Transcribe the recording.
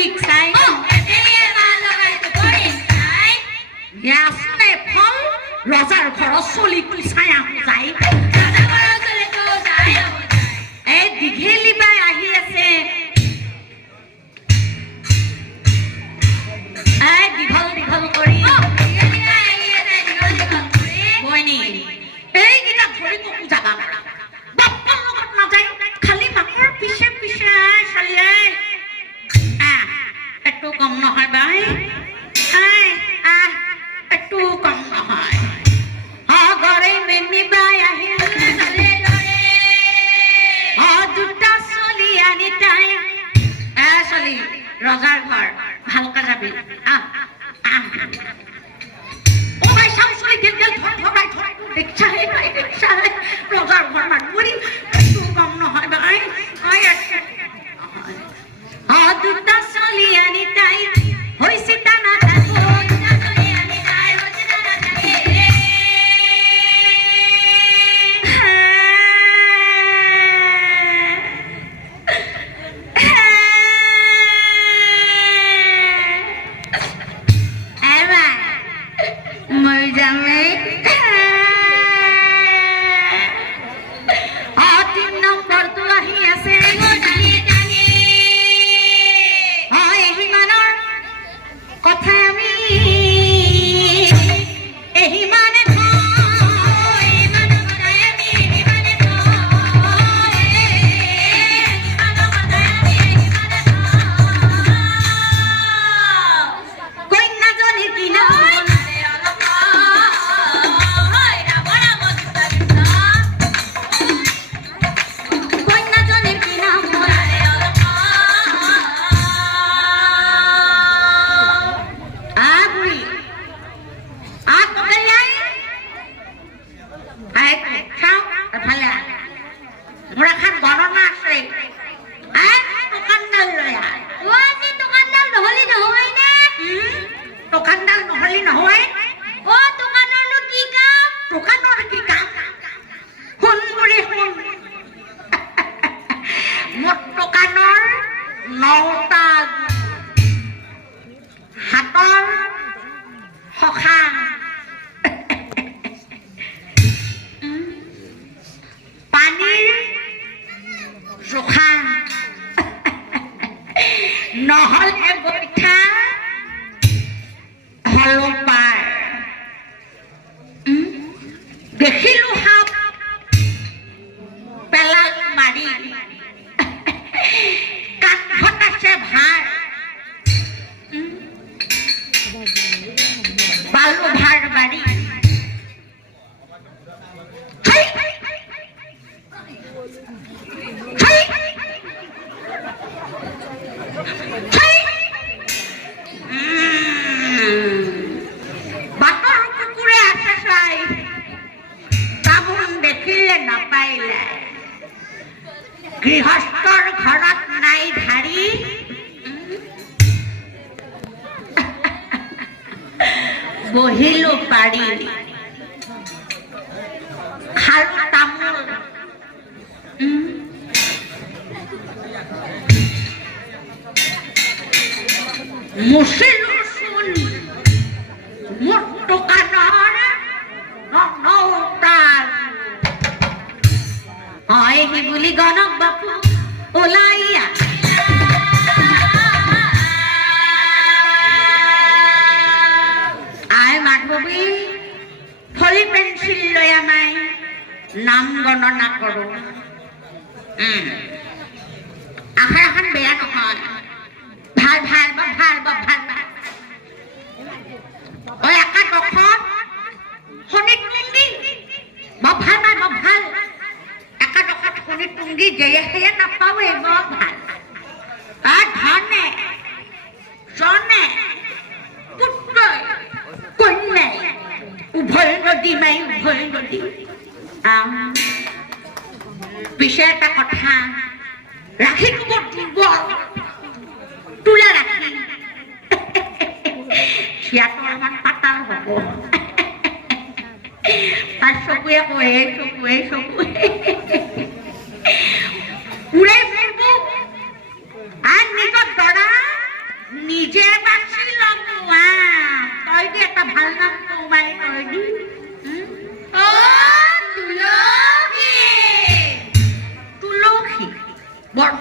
বুঢ়ীক চাই ৰজাৰ ঘৰত চলিটো চাই আহো যায় এই দীঘেলি বাই আহি আছে দীঘল দীঘল কৰি বইনি এইকেইটা ধৰি কতো যাবা বাপ্পাৰ লগত নাযায় খালি মাকৰ পিছে পিছে চলিয়াই একটু কম নহয় বাই একটু কম নহয় ঘৰে মেনি বাই আহিল দুটা চলি আনি তাই চলি ৰজাৰ ঘৰ ভালকে যাবি ৰজাৰ ঘৰ মানুহ একটু কম নহয় বাই দুটা চলি আনি তাই হৈছে টানা গৃহস্থৰ ঘৰত নাই ধাৰি বহিলো পাৰি খালো তামোল মুচিলো চোন মোৰ দোকানৰ নৌতাল হয় কি বুলি গণক বাপু ওলাইয়া আই মাধৱী ফলি পেঞ্চিল লৈ আমাই নাম গণনা কৰো আখৰাখন বেয়া নহয় ভাল ভাল বা ভাল বা ভাল ওই একা দখত শনিত টুংগি বা ভাল বা ভাল একা দখত শনিত টুংগি যেয়ে সেয়ে নাপাৱে বা ভাল ধনে জনে পুত্ৰ কন্যা উভয় নদী মাই উভয় নদী পিছে এটা কথা ৰাখি বৰ দুৰ্বল তুলা ৰাখি সিয়াটো অলপমান পাতাল হ'ব তাৰ চকুৱে কয়ে চকুৱে উৰাই ফুৰিব আৰু নিজৰ দৰা নিজে বাছি লগোৱা তই দি এটা ভাল নাম কমাই তই দি তুলসী তুলসী বৰ